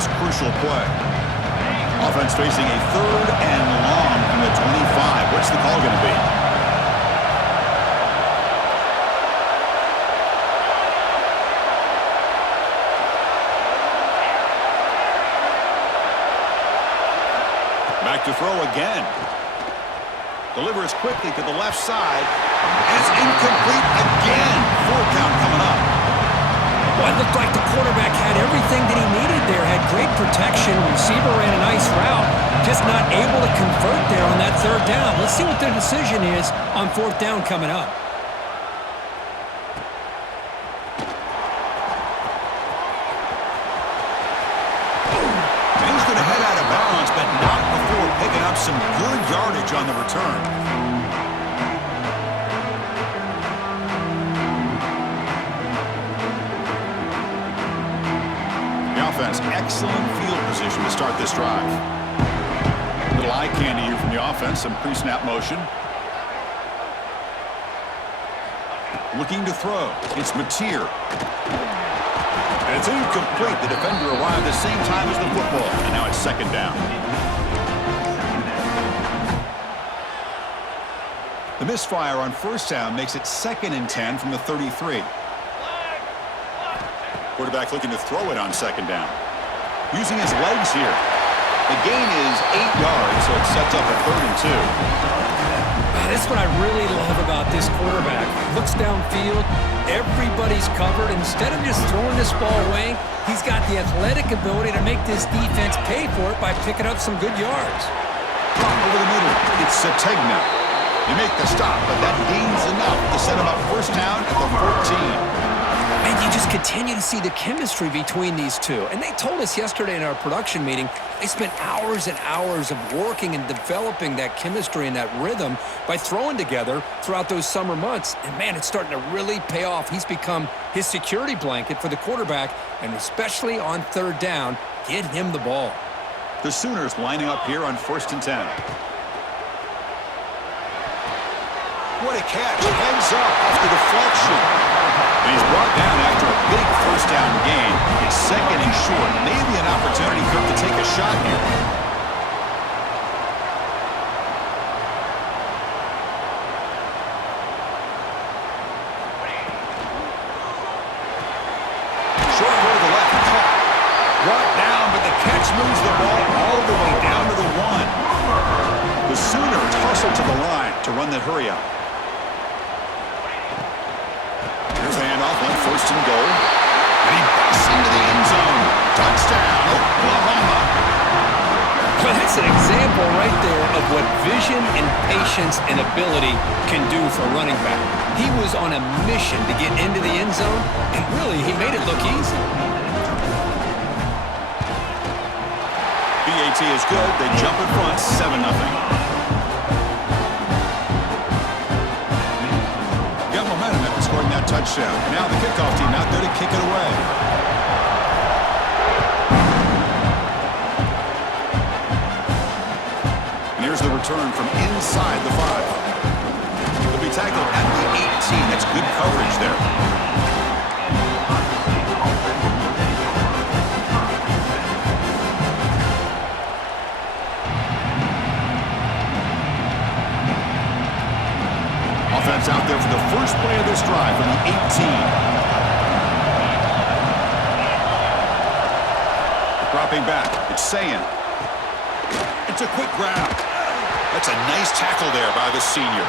this crucial play. Offense facing a 3rd and long from the 25. What's the call going to be? Back to throw again. Delivers quickly to the left side. And it's incomplete again. 4 count coming up. Well, it looked like the quarterback had everything that he needed there. Had great protection. Receiver ran a nice route. Just not able to convert there on that 3rd down. Let's see what their decision is on 4th down coming up. He's going to head out of bounds, but not before picking up some good yardage on the return. Excellent field position to start this drive. Little eye candy here from the offense. Some pre-snap motion. Looking to throw. It's Mateer. And it's incomplete. The defender arrived at the same time as the football. And now it's 2nd down. The misfire on 1st down makes it 2nd and 10 from the 33. Quarterback looking to throw it on 2nd down. Using his legs here. The gain is 8 yards, so it sets up a 3rd and 2. That's what I really love about this quarterback. Looks downfield. Everybody's covered. Instead of just throwing this ball away, he's got the athletic ability to make this defense pay for it by picking up some good yards. Over the middle. It's Sategna. You make the stop, but that gains enough to set him up 1st down at the 14. And you just continue to see the chemistry between these two. And they told us yesterday in our production meeting, they spent hours and hours of working and developing that chemistry and that rhythm by throwing together throughout those summer months. And, man, it's starting to really pay off. He's become his security blanket for the quarterback, and especially on 3rd down, get him the ball. The Sooners lining up here on 1st and 10. What a catch. Heads up off the deflection. And he's brought down after a big 1st down gain. It's 2nd and short. Maybe an opportunity for him to take a shot here. Short go to the left. Caught. Brought down, but the catch moves the ball all the way down to the 1. The Sooners hustle to the line to run the hurry up. Handoff on 1st and goal. And he busts into the end zone. Touchdown, Oklahoma. Well, that's an example right there of what vision and patience and ability can do for a running back. He was on a mission to get into the end zone, and really, he made it look easy. BAT is good. They jump in front, 7-0. That touchdown. Now the kickoff team out there to kick it away. And here's the return from inside the 5. He'll be tackled at the 18. That's good coverage there. Offense out there for the first play of this drive from the 18. Dropping back, it's Sayin. It's a quick grab. That's a nice tackle there by the senior.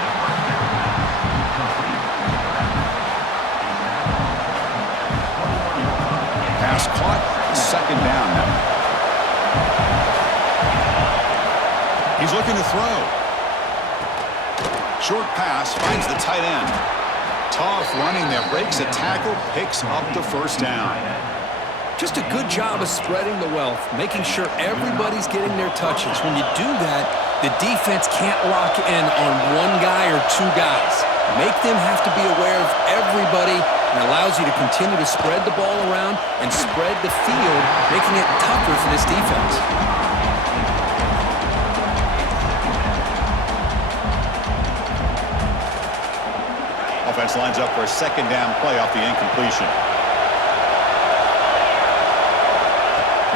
Pass caught, 2nd down now. He's looking to throw. Short pass, finds the tight end. Tough running there, breaks a tackle, picks up the 1st down. Just a good job of spreading the wealth, making sure everybody's getting their touches. When you do that, the defense can't lock in on one guy or 2 guys. Make them have to be aware of everybody, and allows you to continue to spread the ball around and spread the field, making it tougher for this defense. Offense lines up for a 2nd down play off the incompletion.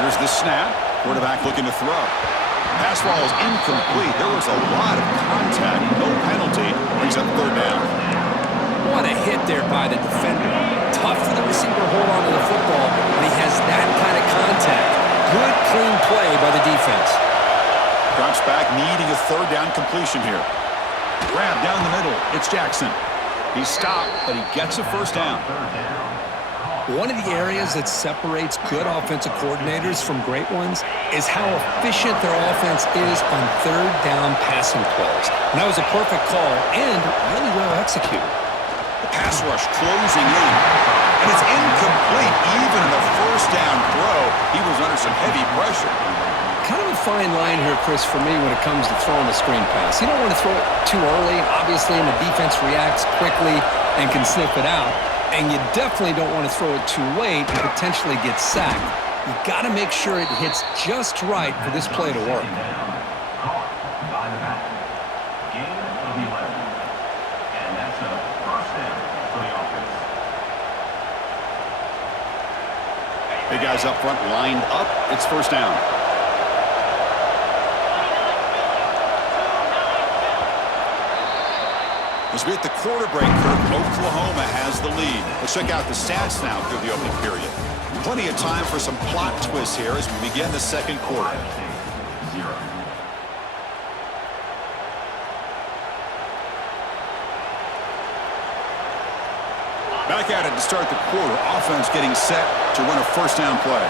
Here's the snap. Quarterback looking to throw. Pass ball is incomplete. There was a lot of contact. No penalty. Brings up third down. What a hit there by the defender. Tough for the receiver to hold on to the football when he has that kind of contact. Good, clean play by the defense. Drops back, needing a third down completion here. Grab down the middle. It's Jackson. He's stopped, but he gets a first down. One of the areas that separates good offensive coordinators from great ones is how efficient their offense is on third down passing plays. And that was a perfect call and really well executed. The pass rush closing in. And it's incomplete. Even in the first down throw, he was under some heavy pressure. Kind of a fine line here, Chris, for me when it comes to throwing a screen pass. You don't want to throw it too early, obviously, and the defense reacts quickly and can sniff it out. And you definitely don't want to throw it too late and potentially get sacked. You got to make sure it hits just right for this play to work. Big guys up front lined up. It's first down. As we hit the quarter break, Kirk, Oklahoma has the lead. Let's check out the stats now through the opening period. Plenty of time for some plot twists here as we begin the second quarter. Back at it to start the quarter. Offense getting set to run a first down play.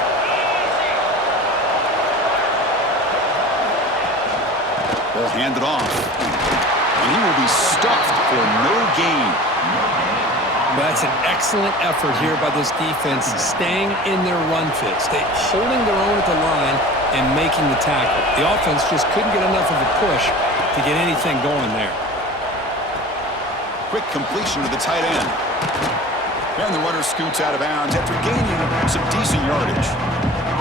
Ball handed off. And he will be stuffed for no gain. That's an excellent effort here by this defense, staying in their run fit, holding their own at the line and making the tackle. The offense just couldn't get enough of a push to get anything going there. Quick completion to the tight end. And the runner scoots out of bounds after gaining some decent yardage.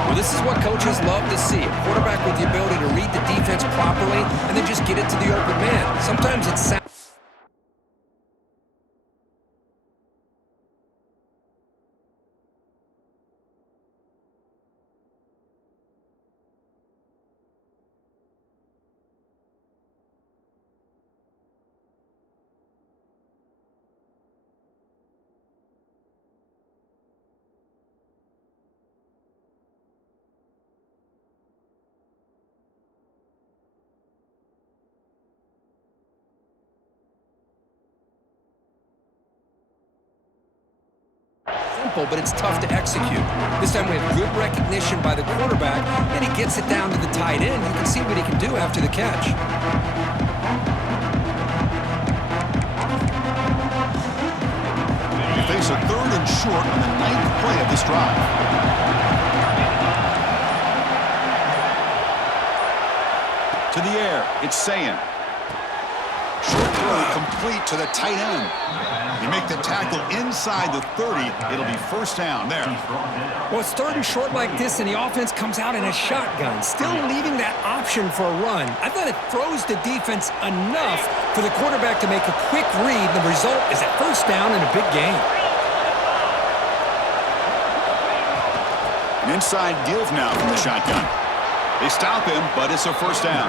Well, this is what coaches love to see. A quarterback with the ability to read the defense properly and then just get it to the open man. Sometimes it's simple, but it's tough to execute. This time we have good recognition by the quarterback, and he gets it down to the tight end. You can see what he can do after the catch. We face a third and short on the 9th play of this drive. To the air, it's Sayin. Short throw complete to the tight end. You make the tackle inside the 30. It'll be first down there. Well, it's third and short like this, and the offense comes out in a shotgun, still leaving that option for a run. I thought it throws the defense enough for the quarterback to make a quick read. The result is a first down and a big gain. An inside give now from the shotgun. They stop him, but it's a first down.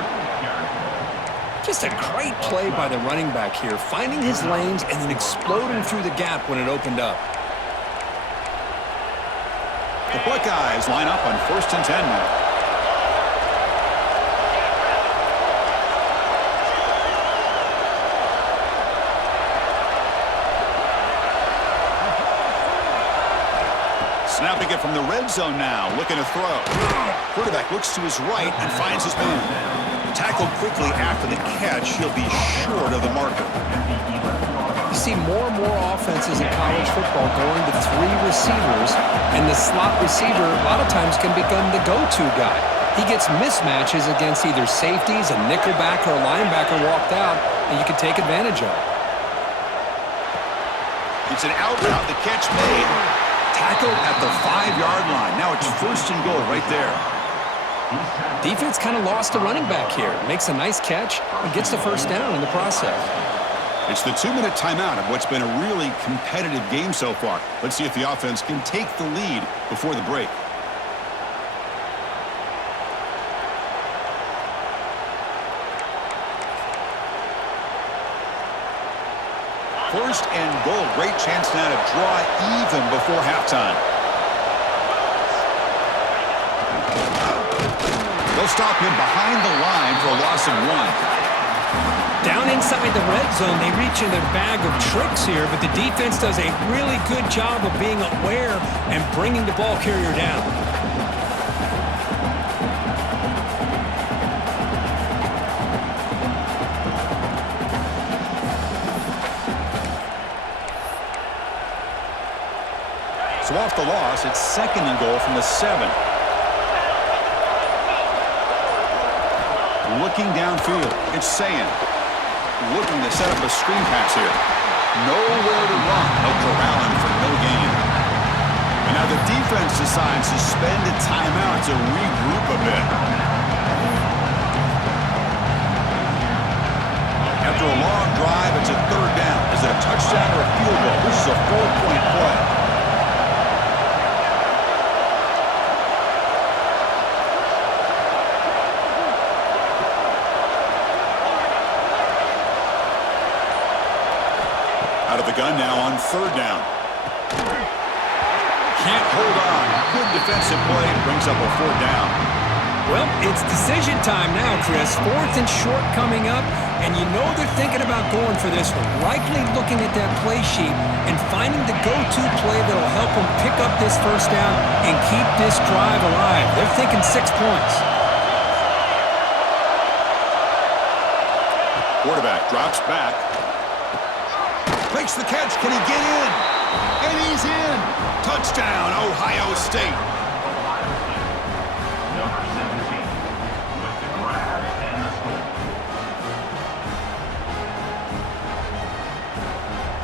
Just a great play by the running back here, finding his lanes and then exploding through the gap when it opened up. The Buckeyes line up on 1st and 10 now. Snapping it from the red zone now, looking to throw. Quarterback looks to his right and finds his man. Tackled quickly after the catch, he'll be short of the marker. You see more and more offenses in college football going to 3 receivers, and the slot receiver a lot of times can become the go-to guy. He gets mismatches against either safeties, a nickelback, or a linebacker walked out, and you can take advantage of it. It's an out route, the catch made. Tackled at the 5-yard line. Now it's 1st and goal right there. Defense kind of lost the running back here. Makes a nice catch and gets the first down in the process. It's the 2-minute timeout of what's been a really competitive game so far. Let's see if the offense can take the lead before the break. First and goal. Great chance now to draw even before halftime. They'll stop him behind the line for a loss of 1. Down inside the red zone, they reach in their bag of tricks here, but the defense does a really good job of being aware and bringing the ball carrier down. So off the loss, it's second and goal from the 7. Looking downfield, it's Sayan. Looking to set up a screen pass here. Nowhere to run. They'll corral him for no gain. And now the defense decides to spend a timeout to regroup a bit. After a long drive, it's a third down. Is it a touchdown or a field goal? This is a 4-point play. Out of the gun now on third down. Can't hold on. Good defensive play. Brings up a fourth down. Well, it's decision time now, Chris. Fourth and short coming up, and you know they're thinking about going for this one. Likely looking at that play sheet and finding the go-to play that will help them pick up this first down and keep this drive alive. They're thinking 6 points. Quarterback drops back. Makes the catch. Can he get in? And he's in. Touchdown, Ohio State.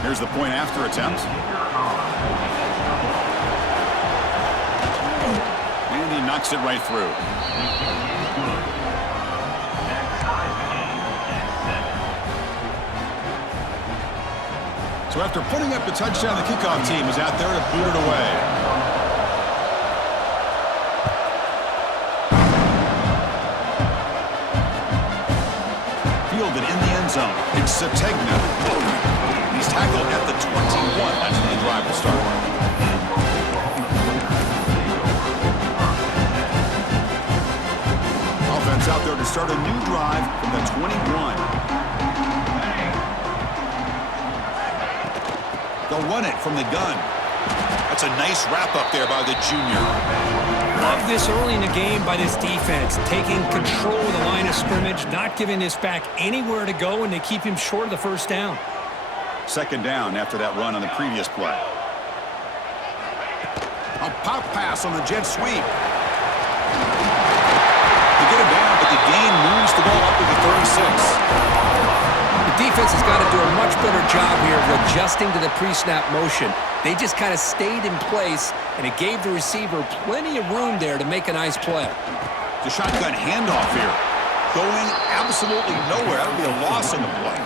Here's the point after attempt. And he knocks it right through. So after putting up the touchdown, the kickoff team is out there to boot it away. Fielded in the end zone. It's Sategna. He's tackled at the 21. That's when the drive will start. Offense out there to start a new drive from the 21. They'll run it from the gun. That's a nice wrap-up there by the junior. Love this early in the game by this defense, taking control of the line of scrimmage, not giving this back anywhere to go, and they keep him short of the first down. Second down after that run on the previous play. A pop pass on the jet sweep. They get him down, but the gain moves the ball up to the 36. The defense has got to do a much better job here of adjusting to the pre-snap motion. They just kind of stayed in place, and it gave the receiver plenty of room there to make a nice play. The shotgun handoff here. Going absolutely nowhere. That would be a loss on the play.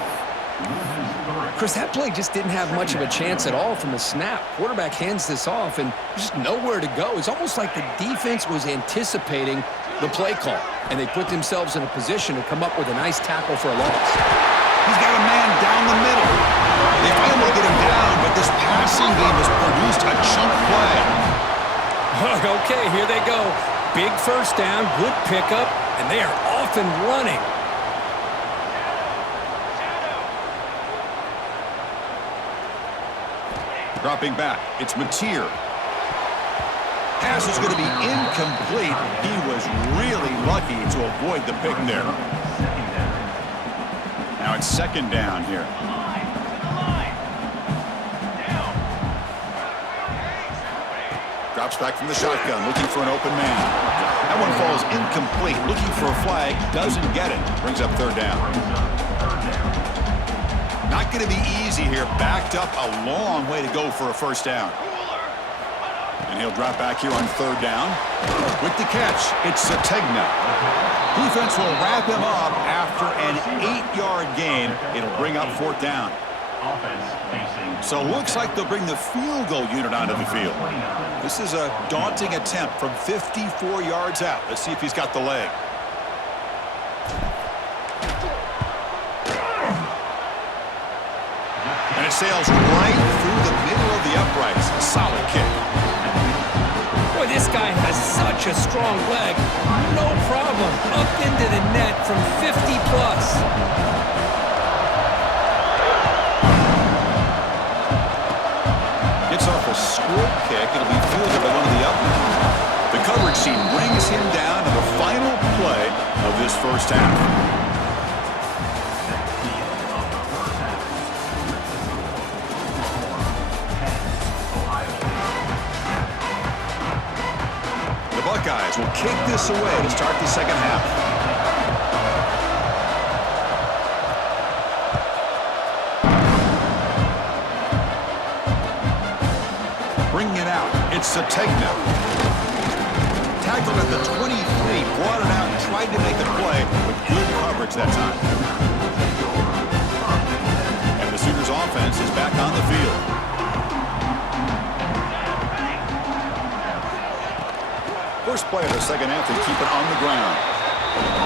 Chris, that play just didn't have much of a chance at all from the snap. Quarterback hands this off, and there's just nowhere to go. It's almost like the defense was anticipating the play call, and they put themselves in a position to come up with a nice tackle for a loss. He's got a man down the middle. They finally get him down, but this passing game has produced a chunk play. Okay, here they go. Big first down, good pickup, and they are off and running. Dropping back, it's Mateer. Pass is going to be incomplete. He was really lucky to avoid the pick there. Now it's second down here. Drops back from the shotgun, looking for an open man. That one falls incomplete, looking for a flag, doesn't get it. Brings up third down. Not going to be easy here, backed up a long way to go for a first down. And he'll drop back here on third down. With the catch, it's Sategna. Defense will wrap him up after an 8-yard gain. It'll bring up fourth down. So looks like they'll bring the field goal unit onto the field. This is a daunting attempt from 54 yards out. Let's see if he's got the leg. And And it sails right through the middle of the uprights. A solid kick. Boy, this guy has such a strong leg. No problem. Up into the net from 50 plus. Gets off a squib kick. It'll be fielded by one of the upmen. The coverage team brings him down to the final play of this first half. Buckeyes will kick this away to start the second half. Bringing it out, it's Sategna. Tackled at the 23, brought it out and tried to make the play with good coverage that time. And the Sooners offense is back on the field. First play of the second half, they keep it on the ground.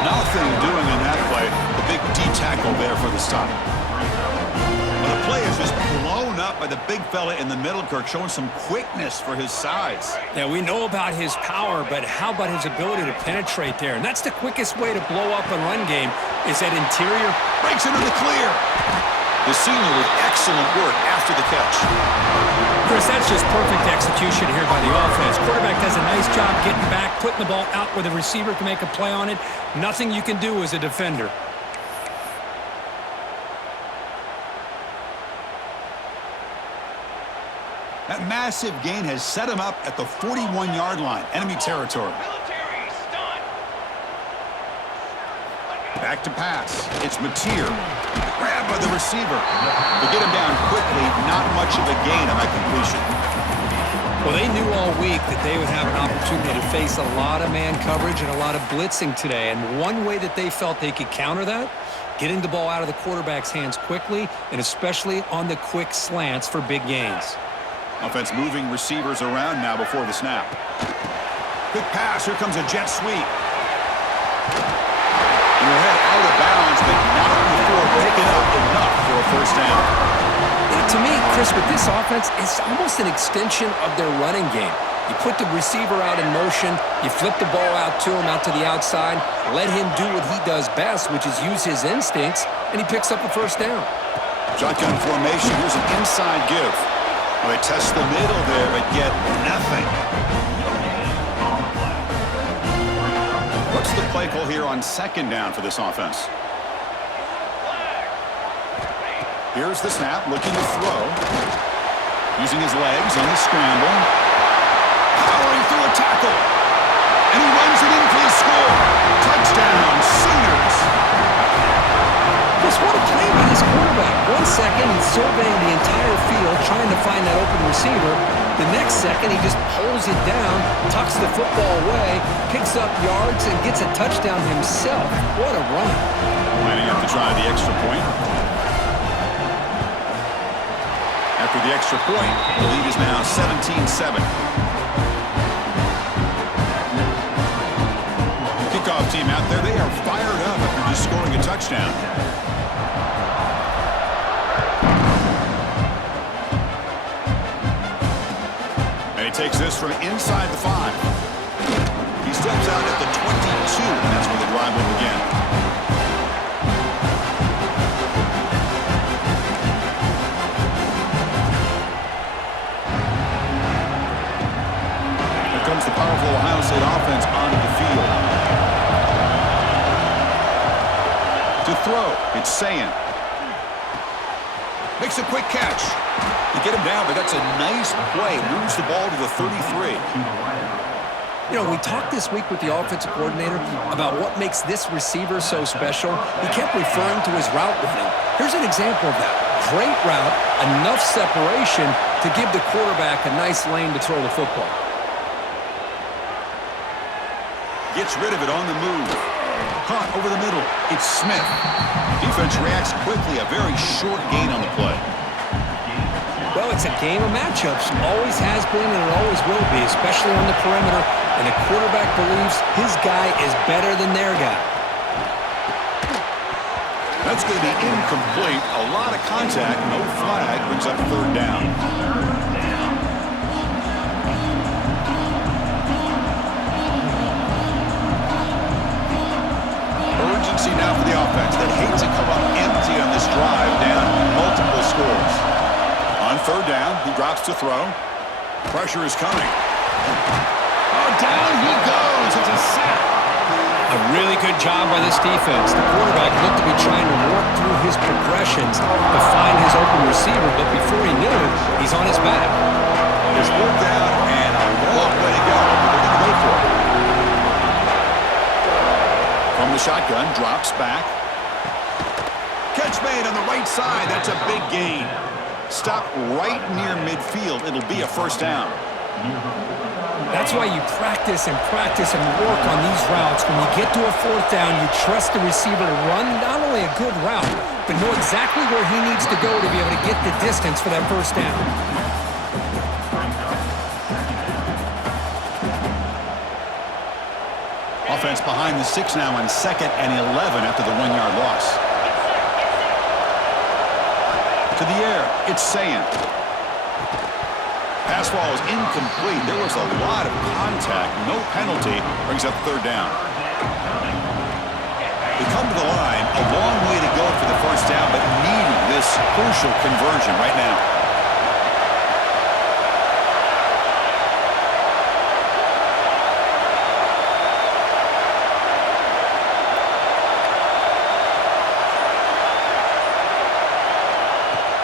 Nothing doing in that play. The big D-tackle there for the stop. Well, the play is just blown up by the big fella in the middle, Kirk, showing some quickness for his size. Yeah, we know about his power, but how about his ability to penetrate there? And that's the quickest way to blow up a run game is that interior. Breaks into the clear. The senior with excellent work after the catch. Chris, that's just perfect execution here by the offense. Quarterback does a nice job getting back, putting the ball out where the receiver can make a play on it. Nothing you can do as a defender. That massive gain has set him up at the 41-yard line, enemy territory. Back to pass. It's Mateer. Grabbed by the receiver. They get him down quickly. Not much of a gain on that completion. Well, they knew all week that they would have an opportunity to face a lot of man coverage and a lot of blitzing today. And one way that they felt they could counter that, getting the ball out of the quarterback's hands quickly, and especially on the quick slants for big gains. Offense moving receivers around now before the snap. Quick pass. Here comes a jet sweep. Your head out of bounds, but not before picking up enough for a first down. Yeah, to me, Chris, with this offense, it's almost an extension of their running game. You put the receiver out in motion, you flip the ball out to him, out to the outside, let him do what he does best, which is use his instincts, and he picks up a first down. Shotgun formation. Here's an inside give. Well, they test the middle there, but get nothing. What's the play call here on second down for this offense? Here's the snap, looking to throw. Using his legs on the scramble. Powering through a tackle. And he runs it in for the score. Touchdown, Sooners. Chris, what a play by this quarterback. 1 second, he's surveying the entire field, trying to find that open receiver. The next second, he just pulls it down, tucks the football away, picks up yards, and gets a touchdown himself. What a run. Lining up to try the extra point. After the extra point, the lead is now 17-7. Kickoff team out there, they are fired up after just scoring a touchdown. He takes this from inside the 5. He steps out at the 22, and that's where the drive will begin. Here comes the powerful Ohio State offense onto the field. To throw, it's Sayin. Makes a quick catch. You get him down, but that's a nice play. Moves the ball to the 33. You know, we talked this week with the offensive coordinator about what makes this receiver so special. He kept referring to his route running. Here's an example of that. Great route, enough separation to give the quarterback a nice lane to throw the football. Gets rid of it on the move. Caught over the middle. It's Smith. Defense reacts quickly. A very short gain on the play. Well, it's a game of matchups. Always has been and it always will be, especially on the perimeter. And the quarterback believes his guy is better than their guy. That's going to be incomplete. A lot of contact. No flag. Brings up third down. Urgency now for the offense. They hate to come up empty on this drive, down multiple scores. On third down, he drops to throw. Pressure is coming. Oh, down he goes. It's a sack. A really good job by this defense. The quarterback looked to be trying to work through his progressions to find his open receiver, but before he knew it, he's on his back. It's worked out and a long way to go. But they're going to go for it. From the shotgun, drops back. Catch made on the right side. That's a big gain. Stop right near midfield. It'll be a first down. That's why you practice and work on these routes. When you get to a fourth down, you trust the receiver to run not only a good route, but know exactly where he needs to go to be able to get the distance for that first down. Offense behind the 6 now on 2nd and 11 after the 1-yard loss. To the air, it's Sayan. Pass ball is incomplete. There was a lot of contact. No penalty. Brings up third down. They come to the line. A long way to go for the first down, but needing this crucial conversion right now.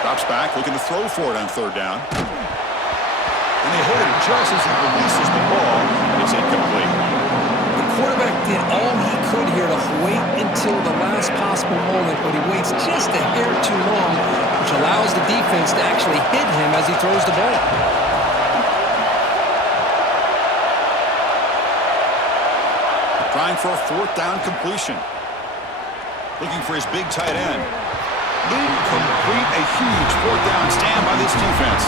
Drops back, looking to throw for it on third down. And they hit him just as he releases the ball. It's incomplete. The quarterback did all he could here to wait until the last possible moment, but he waits just a hair too long, which allows the defense to actually hit him as he throws the ball. Trying for a fourth down completion. Looking for his big tight end. Incomplete, a huge fourth down stand by this defense.